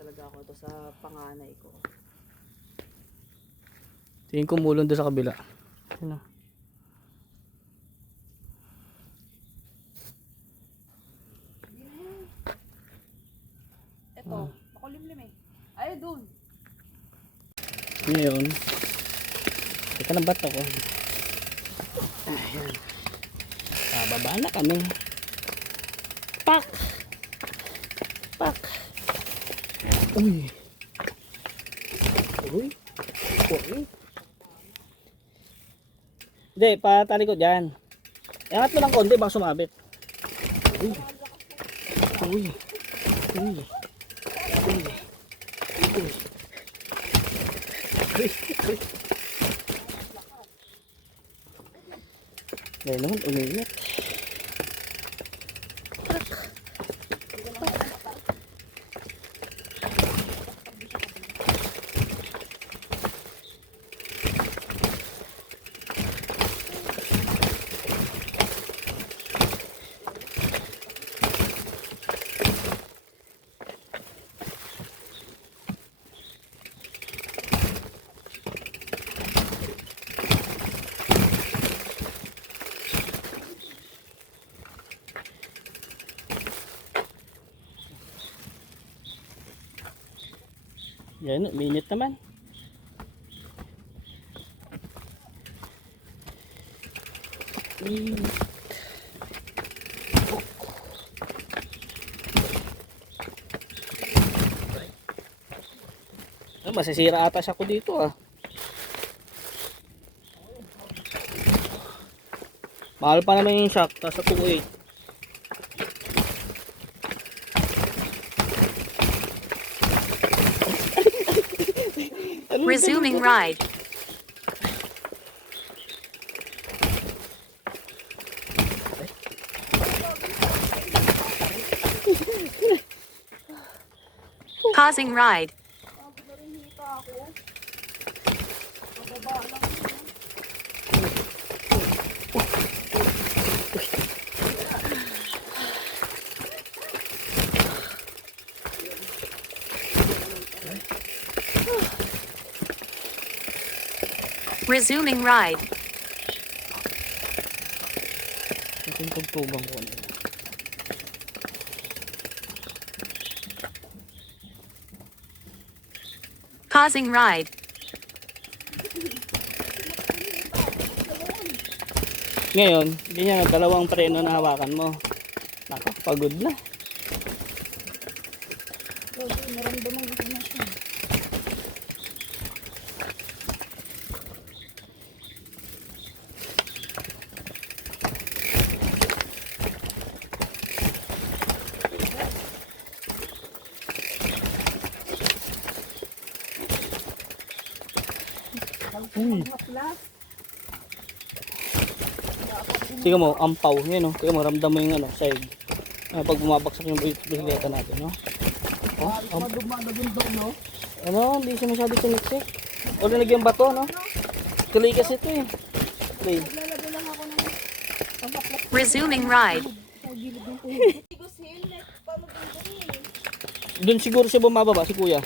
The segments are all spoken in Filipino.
talaga ako to sa panganay ko. Tingin ko mulon doon sa kabila. Ano? Ito, makulimlim eh. Ay, doon. Ngayon, teka na bato ko. Ayan. Bababa na kami. Pak! Pak! Uy! Uy! Uy! Hindi, patali ko dyan. Iangat mo lang konti, baka sumabit. Uy! Uy! Uy! Uy! Uy! Uy! Ngayon naman, umiinit. Yan, minute naman. Masisira ata siya ko dito ah. Mahal pa naman yung shock, nasa 2.8. Resuming ride. Pausing ride. Resuming ride. Itong tugtugang ko. Pausing ride. Ngayon, hindi niya dalawang preno na hawakan mo. Nakakapagod na. Sige mo, ampaw. Yan o. Kaya maramdam mo yung ano, side. Pag bumabaksak yung bisikleta natin, no? Oh, ano, hindi siya masyado siniksik. O nalagyan bato, no? Kulay kasi ito eh. Kulay. Resuming ride. Doon siguro siya bumababa, si kuya.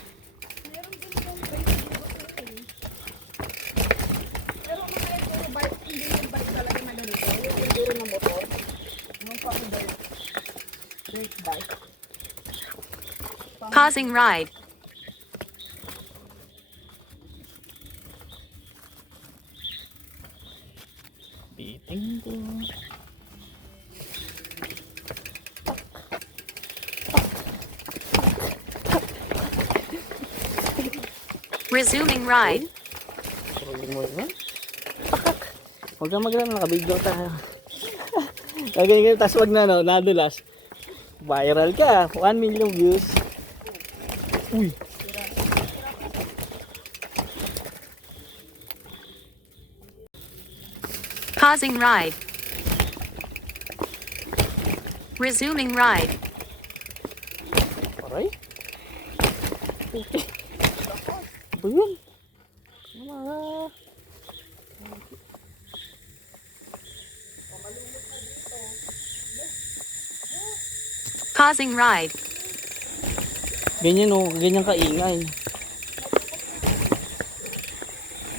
Pausing ride. Biting ko. Resuming ride. Huwag kang magana, nakabigyo tayo. Ganyan, tapos wag na, no, nadulas. Viral ka, 1 million views. Uy. Pausing ride. Resuming ride. Aray. Okay. Ano yun? Pausing ride. Ganyan oh, ganyan kaingay.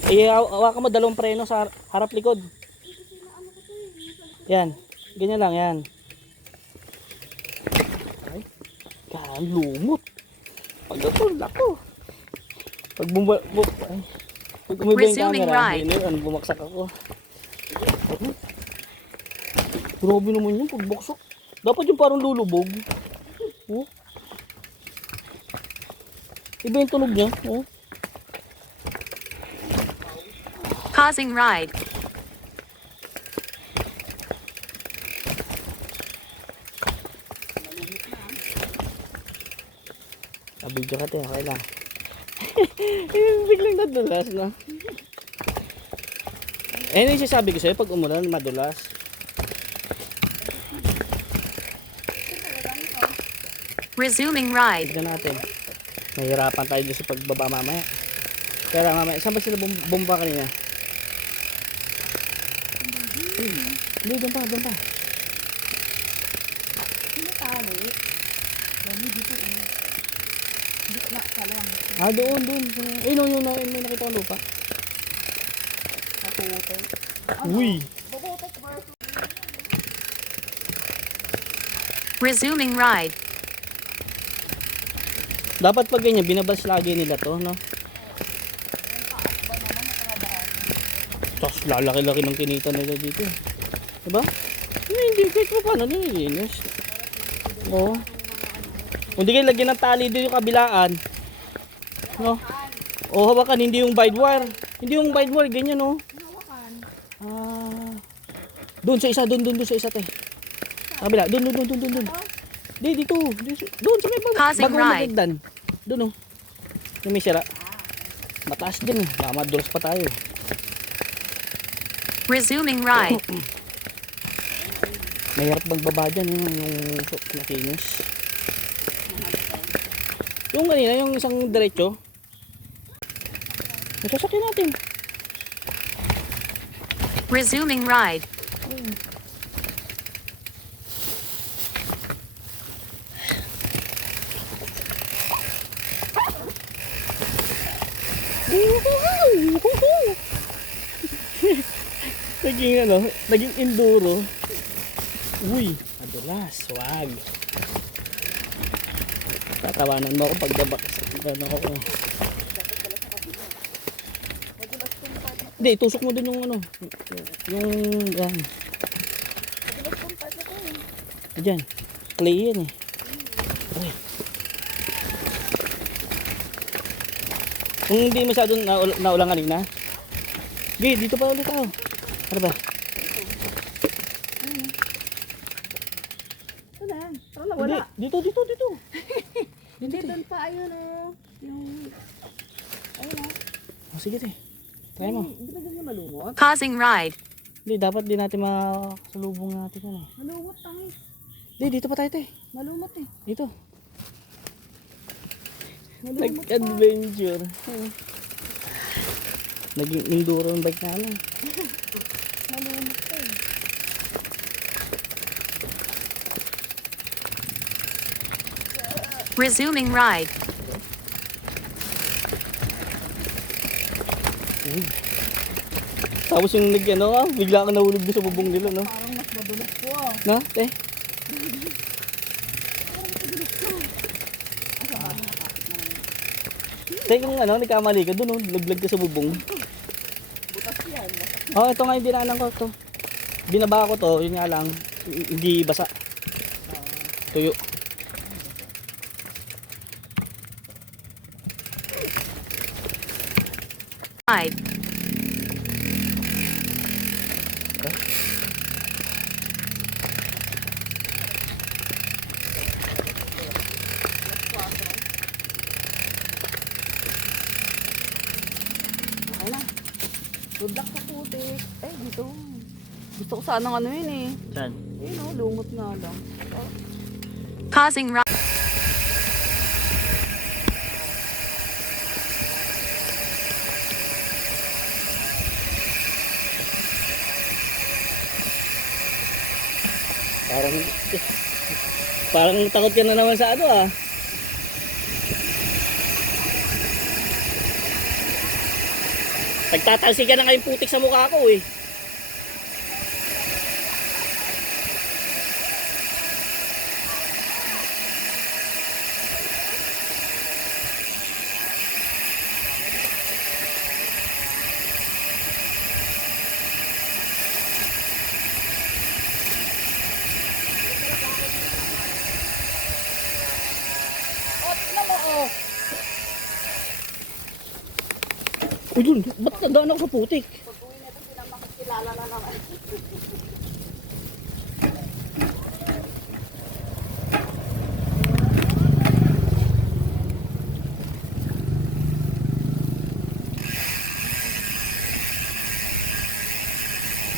Eh, hawakan mo dalawang preno sa harap likod. Yan. Ganyan lang yan. Ay, yan, lumot. Pag ito, lako. Pag pag umiba yung Resuming camera, ride. ano, bumaksak ako. Grabe naman yun, pagbuksak. Dapat yung parang lulubog. Oh. Iba yung tunog niya. Oh. Causing ride. Video ka tayo, okay lang. Biglang nadulas, no? Eh, ano yung sasabi ko sa'yo, pag umulan, madulas. Resuming ride. Tignan natin. Mahirapan tayo dyan sa pagbaba mamaya. Kaya lang mamaya, saan ba sila bomba kanina? Hindi, doon pa, doon pa. Ah, doon. Eh, no, may nakita ko lupa. Uy! Resuming ride. Dapat pag ganyan, binabas lagi nila to, no? Tapos lalaki-laki ng kinita nila dito. Diba? Hindi, kahit pa paano nililinis. Oo. Kung di kayo lagyan ng tali dito yung kabilaan. No? O hawakan, hindi yung guide wire. Hindi yung guide wire, ganyan no? Ah. Doon sa isa, doon sa isa te. Sa kabila, doon. Di, dito. Doon sa may Causing bagong ride. magagdan. Doon oh. Yung may sira. Mataas din eh. Baka madulas pa tayo. Resuming ride. Mahirap magbaba dyan yung makinis. Yung kanina, yung isang diretso. Nasasakyan natin. Resuming ride. Naging enduro. Uy, madulas, wag. Tatawanan mo ako pag dabak. Ano ako. Hindi, tusok mo dun yung ano. Yung yan. Diyan. Clay yan eh. Ay. Kung hindi masyadong naulang kanina. Sige, dito pa ulit ako. Ano ba? Ito na yan. Parang Hindi, nawala. dito. Hindi, doon pa. Ayun o. Yung... Ayun o. Oh, sige te. Try mo. Hindi ba ganyan malumot? Causing ride. Hindi, dapat di natin makasalubong natin. Ano. Malumot tangis. Hindi, dito pa tayo te. Malumot eh. Dito. Malumot pa. Nag-adventure. Naging enduro ang bike na lang. Malumot pa eh. Resuming ride. Tapos yung bigla ka nahulog doon sa bubong nila, no? Parang mas madulas po ah. No, te? Te, kung nagkamali ka doon, laglag ka sa bubong. Butas yan. Oh, ito nga yung dinaanan ko to. Binaba ko to, yun nga lang, hindi basa. Tuyo. Ride. Okay na. Good luck sa putik. Eh, dito. Gusto ko sanang ano yun eh. Saan? Ayun o, lumot na lang. Causing ride. Parang takot ka na naman sa ano ah. Nagtatalsi ka na ngayong putik sa mukha ko eh. Uy, dun, ba't nandaan ako sa putik?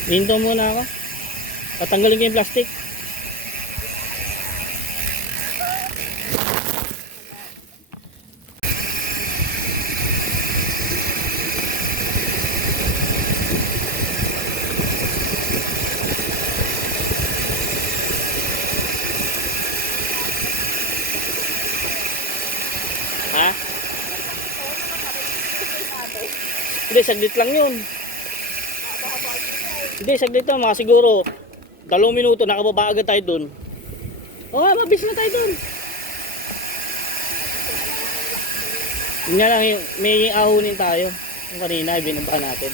Hinto muna ako. Tatanggalin ko yung plastic. Ha? Hindi, saglit lang yun. Hindi, saglit lang. Mga siguro 2 minuto, nakababa agad tayo dun. Oo, mabilis na tayo dun. Yun nga lang, may ahunin tayo. Yung kanina, binaba natin.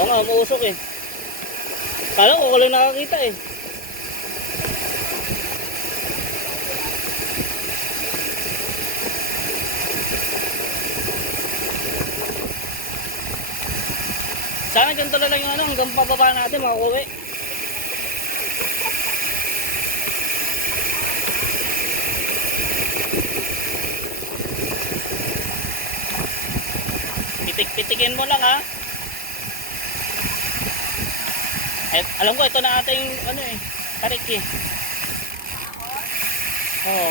Oo nga, umuusok eh. Kala ko lang nakakita eh. Sana ganito na lang yung ano, hanggang pababa natin makukuwi. Pitik-pitikin mo lang ha. Eh, alam ko ito na ating ano eh, tarik eh. Oo.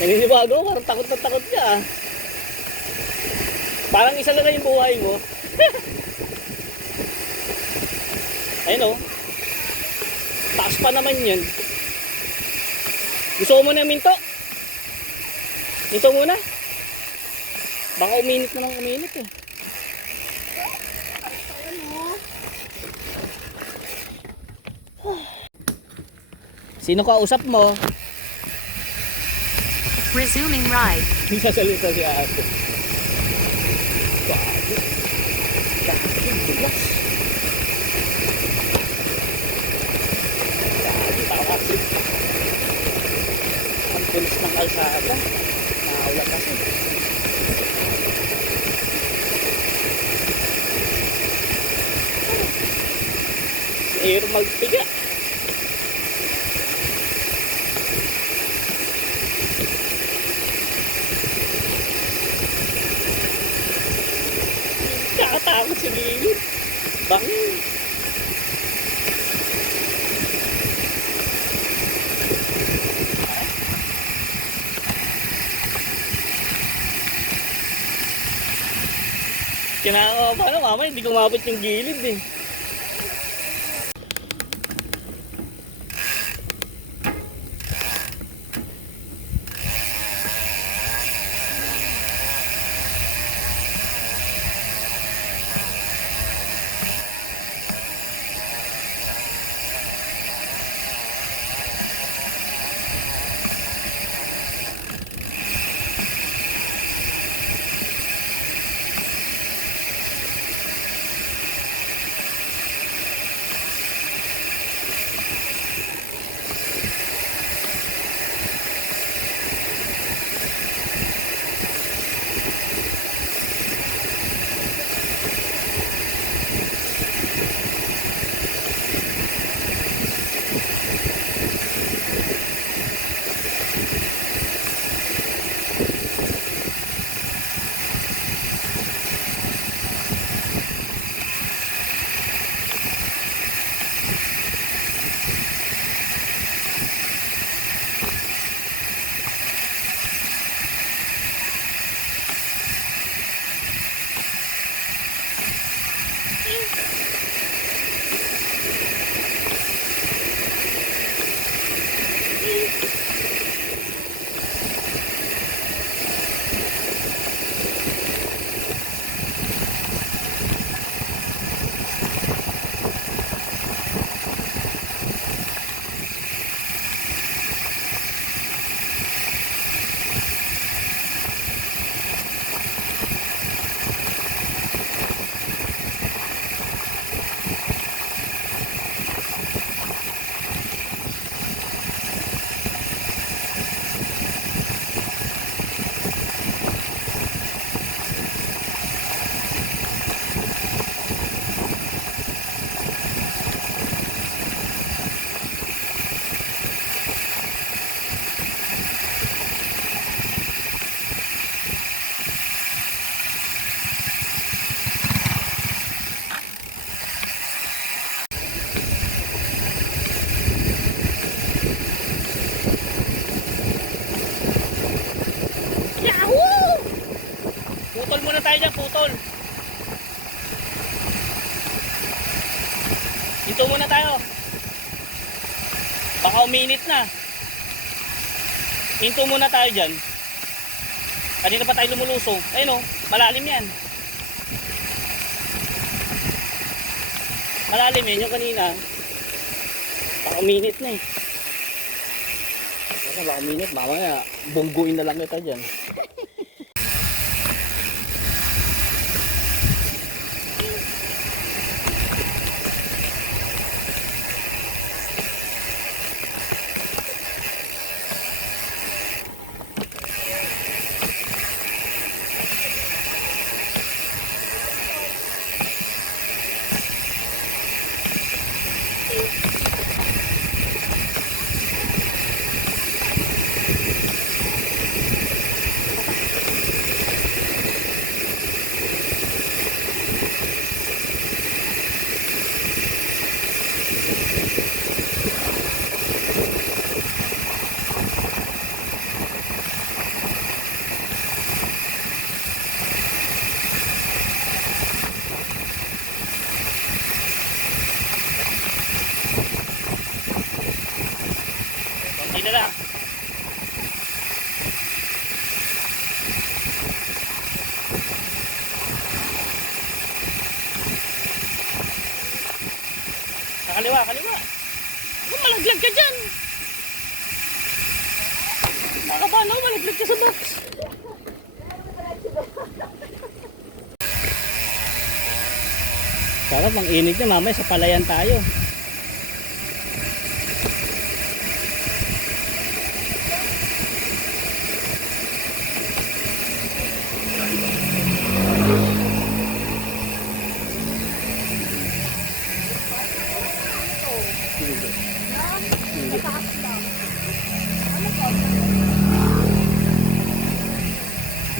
Naninibago, parang takot na takot ka ah. Parang isa lang na yung buhay mo. Ayun o. Taas pa naman yun. Gusto mo na minto? Minto muna. Baka uminit na ng uminit eh. Sino ka usap mo? Resuming ride. Hindi sasalita si ate. Ang tulis ng kalsada. Nakaulat kasi. Air magpiga. Nakatakot sa gilid. Bangin. Kinakawa pa na mama, hindi kumapit yung gilid eh. Baka uminit na. Hinto muna tayo dyan. Kanina pa tayo lumulusong. Ayun o, malalim yan. Malalim yan yung kanina. Baka uminit na eh. Baka uminit, mamaya bungguin na lang kita dyan. Konti na lang. Sa kaliwa, kaliwa. Kung malaglag ka dyan. Nakabano, malaglag ka sa box. Sarap, ang init niya. Mamaya sa palayan tayo.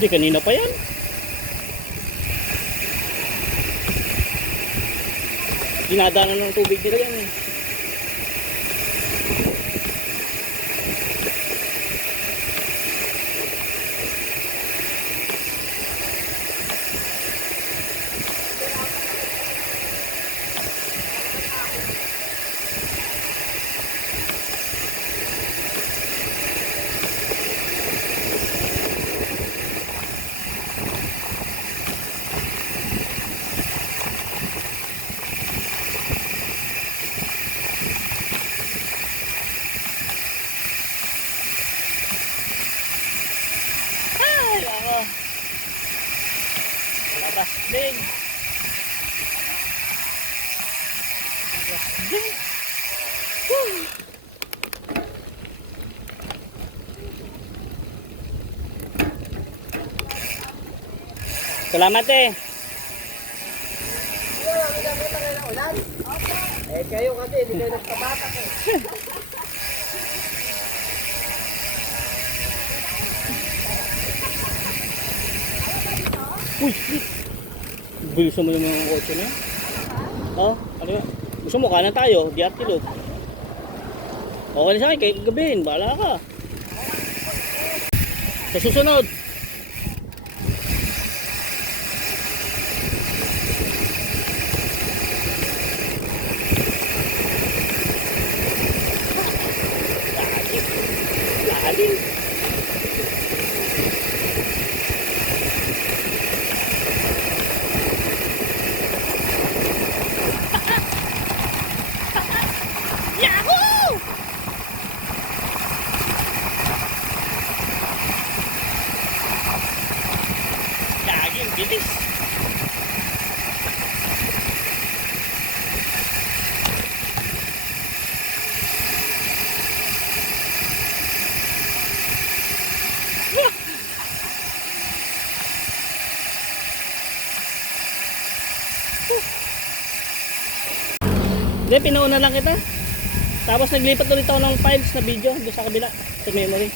Hindi, kanina pa yan. Dinadanan ng tubig nila yan eh. Ay, ako. Labas din. Labas din. Woo! Salamat eh. Eh kayo kasi, hindi kayo nagpabatak eh. Uy, shit. Bilisan mo yung mga kotse na yan. Oh, ano ba? Gusto mo, kanan tayo. Di atilog. Okay na sa akin, kahit gabihin. Bahala ka. Sa susunod. Lalim. Yahoo! Lagi ang bilis. Hindi, pinauna lang kita. Tapos naglipat ulit ako ng files na video doon sa kabila, sa memory.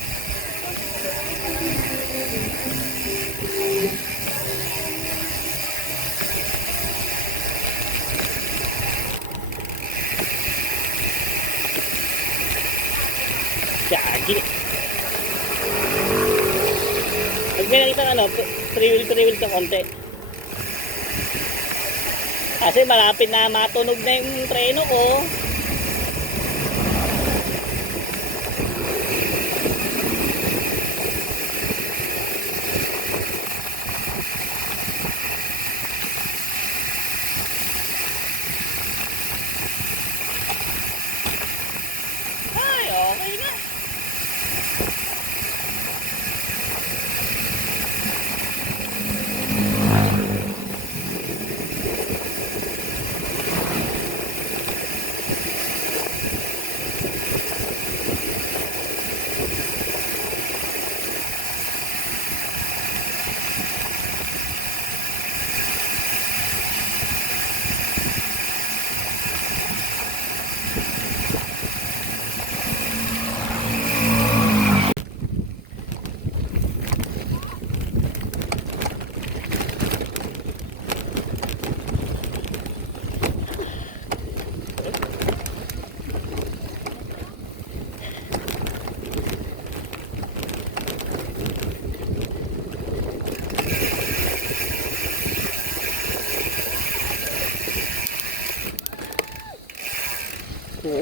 Yagi. Pag may nakita ano, pre-wheel ka konti. Kasi malapit na matunog na yung treno ko.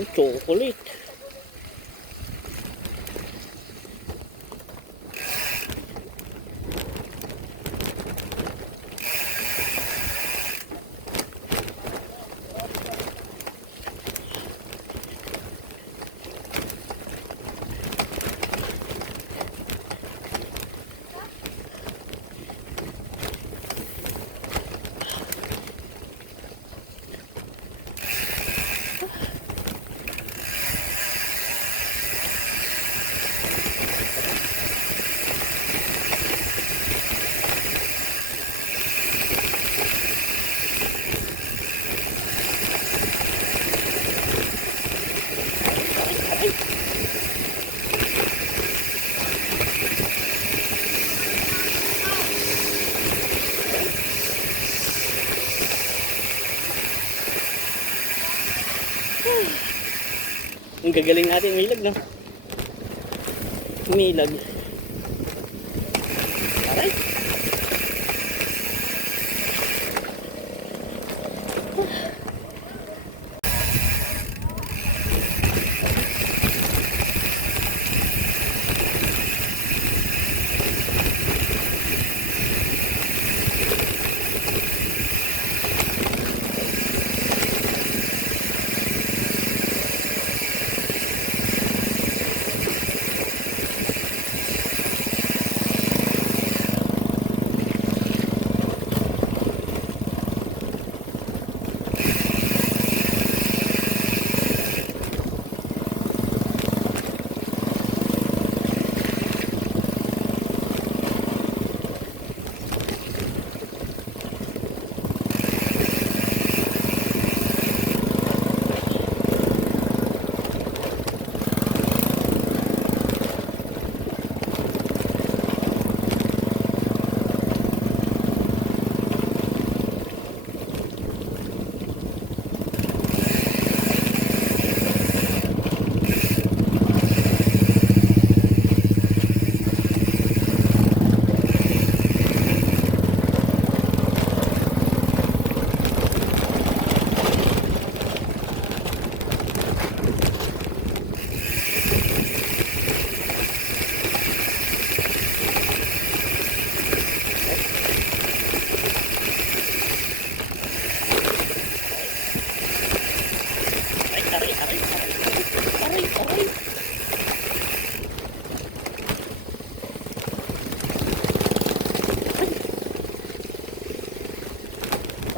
Oh, chocolate. Ang gagaling natin umilag, no? Umilag. Aray!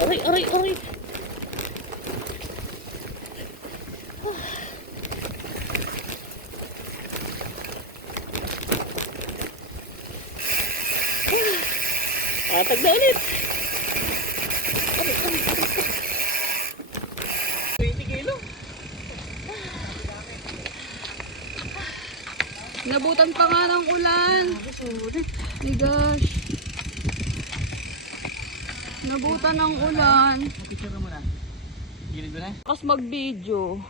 Aray, aray, aray. Patag na ulit. 20 kilo. Nabutan pa nga ng ulan. My gosh. Nabutan ng ulan. Picture mo na. Gilid mo na? Tapos mag-video.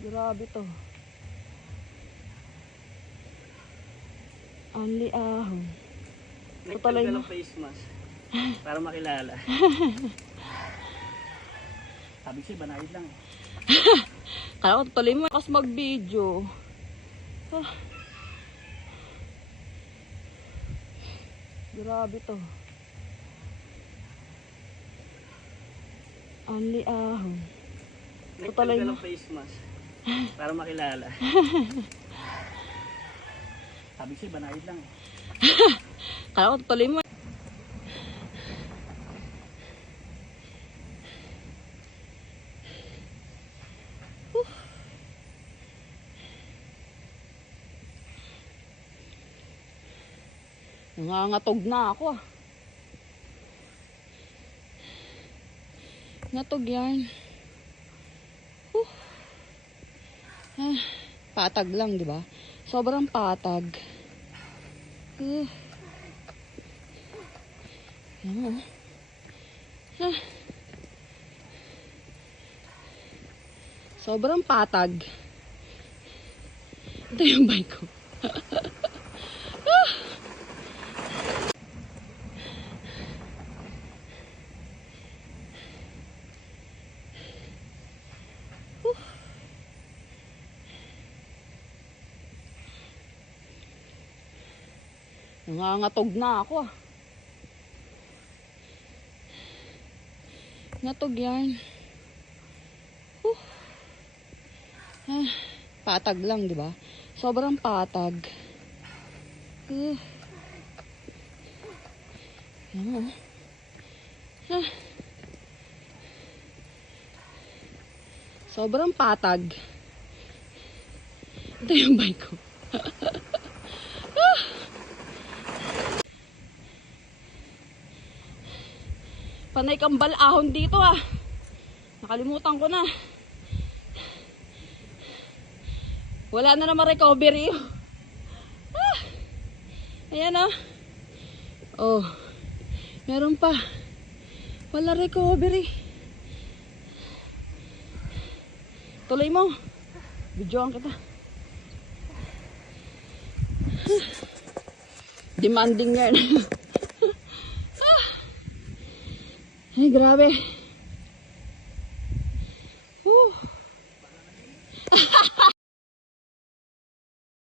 Grabe to. Only ahon. Tutalay Nagtanggal mo. ang face mask. Para makilala. Sabi siya, banayad lang. Kala ko tutalay mo. Tapos mag-video. Grabe to. Only ahon. Tutalay Nagtanggal mo. ang face mask. Para makilala. Sabi siya, banayad lang. Kala ko tutalay mo. Nangangatog na ako ah. Ngatog yan. Patag lang, di ba? Sobrang patag. Yan. Sobrang patag. Ito yung bike ko. Nangangatog na ako ah. Ngatog yan. Ah, patag lang, di ba? Sobrang patag. Yan, sobrang patag. Ito yung bike ko. Panay kambal ahon dito ah. Nakalimutan ko na. Wala na naman recovery. Ayan ah. Oh. Meron pa. Wala recovery. Tuloy mo. Videoan kita. Demanding yan. Ay, grabe.